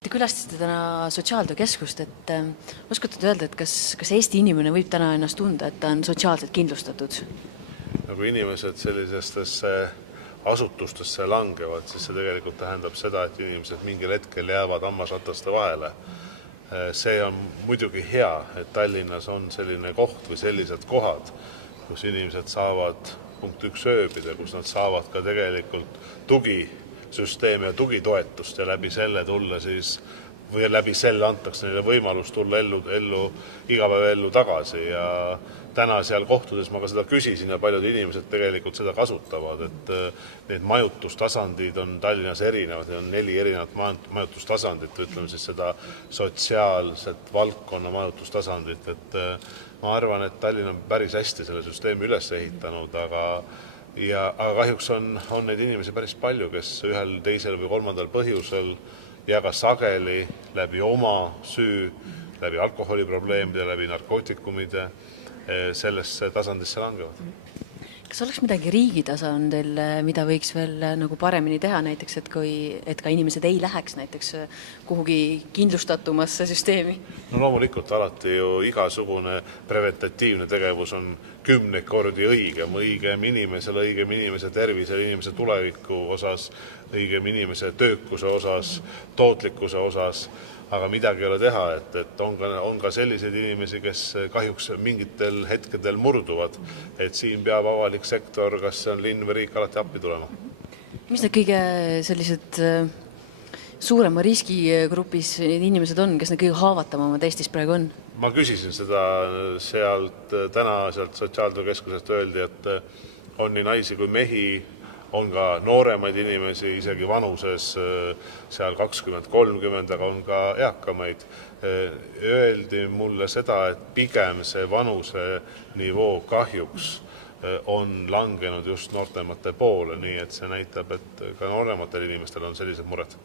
Te külastasite täna sotsiaaltöökeskust, et oskate öelda, et kas Eesti inimene võib täna ennast tunda, et ta on sotsiaalselt kindlustatud? Nagu inimesed sellisestesse asutustesse langevad, siis see tegelikult tähendab seda, et inimesed mingil hetkel jäävad hammasrataste vahele. See on muidugi hea, et Tallinnas on selline koht või sellised kohad, kus inimesed saavad punkt 1 ööbida, kus nad saavad ka tegelikult tugisüsteemi ja tugitoetust ja läbi selle tulla siis või läbi selle antakse neile võimalus tulla ellu igapäevaellu tagasi ja täna seal kohtudes ma ka seda küsisin ja paljud inimesed tegelikult seda kasutavad, et need majutustasandid on Tallinnas erinevad, on 4 erinevat majutustasandit, ütleme siis seda sotsiaalset valdkonna majutustasandit, et ma arvan, et Tallinn on päris hästi selle süsteemi üles ehitanud, aga kahjuks on neid inimesi päris palju, kes ühel, teisel või kolmandal põhjusel ja ka sageli läbi oma süü, läbi alkoholiprobleemide, läbi narkootikumide sellesse tasandisse langevad. Kas oleks midagi riigi tasandil, mida võiks veel nagu paremini teha näiteks, et ka inimesed ei läheks näiteks kuhugi kindlustatumasse süsteemi? No loomulikult alati ju igasugune preventatiivne tegevus on 10 kordi õigem inimese tervisele, inimese tuleviku osas, õigem inimese töökuse osas, tootlikkuse osas, aga midagi ei ole teha, et on ka selliseid inimesi, kes kahjuks mingitel hetkedel murduvad, et siin peab avalik sektor, kas see on linn või riik, alati appi tulema. Mis need kõige sellised suurema riskigrupis need inimesed on, kes need kõige haavatavamad Eestis praegu on? Ma küsisin seda täna sealt sotsiaaltöökeskusest öeldi, et on nii naisi kui mehi, on ka nooremaid inimesi, isegi vanuses seal 20-30, aga on ka eakamaid. Öeldi mulle seda, et pigem see vanuse nivoo kahjuks on langenud just noortemate poole, nii et see näitab, et ka noorematel inimestel on sellised mured.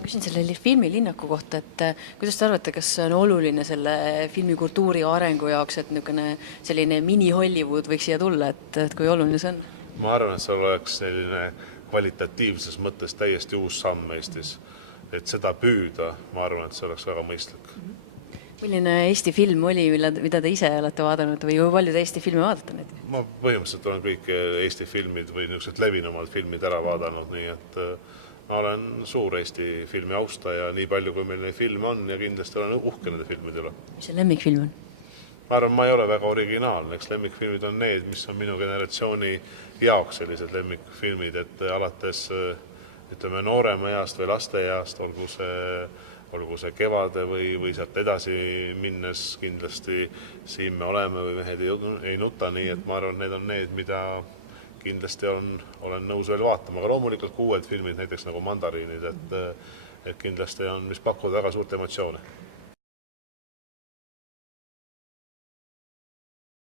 Küsin selle filmilinnaku kohta, et kuidas te arvate, kas on oluline selle filmikultuuri arengu jaoks, et selline mini-Hollywood võiks siia tulla, et kui oluline see on? Ma arvan, et see oleks selline kvalitatiivses mõttes täiesti uus samm Eestis. Et seda püüda, ma arvan, et see oleks väga mõistlik. Milline Eesti film oli, mida te ise olete vaadanud või palju te Eesti filme vaadate nüüd? Ma põhimõtteliselt olen kõik Eesti filmid või niisugused levinumad filmid ära vaadanud, nii et ma olen suur Eesti filmi austaja, nii palju kui meil neid filme on ja kindlasti olen uhke nende filmide üle. Mis see lemmikfilm on? Ma arvan, ma ei ole väga originaalne, eks lemmikfilmid on need, mis on minu generatsiooni jaoks sellised lemmikfilmid, et alates ütleme noorema east või laste east, olgu see Kevade või sealt edasi minnes kindlasti siin me oleme või mehed ei nuta, nii et ma arvan, need on need, mida kindlasti olen nõus veel vaatama, aga loomulikult uued filmid, näiteks nagu Mandariinid, et kindlasti on, mis pakuvad väga suurt emotsiooni.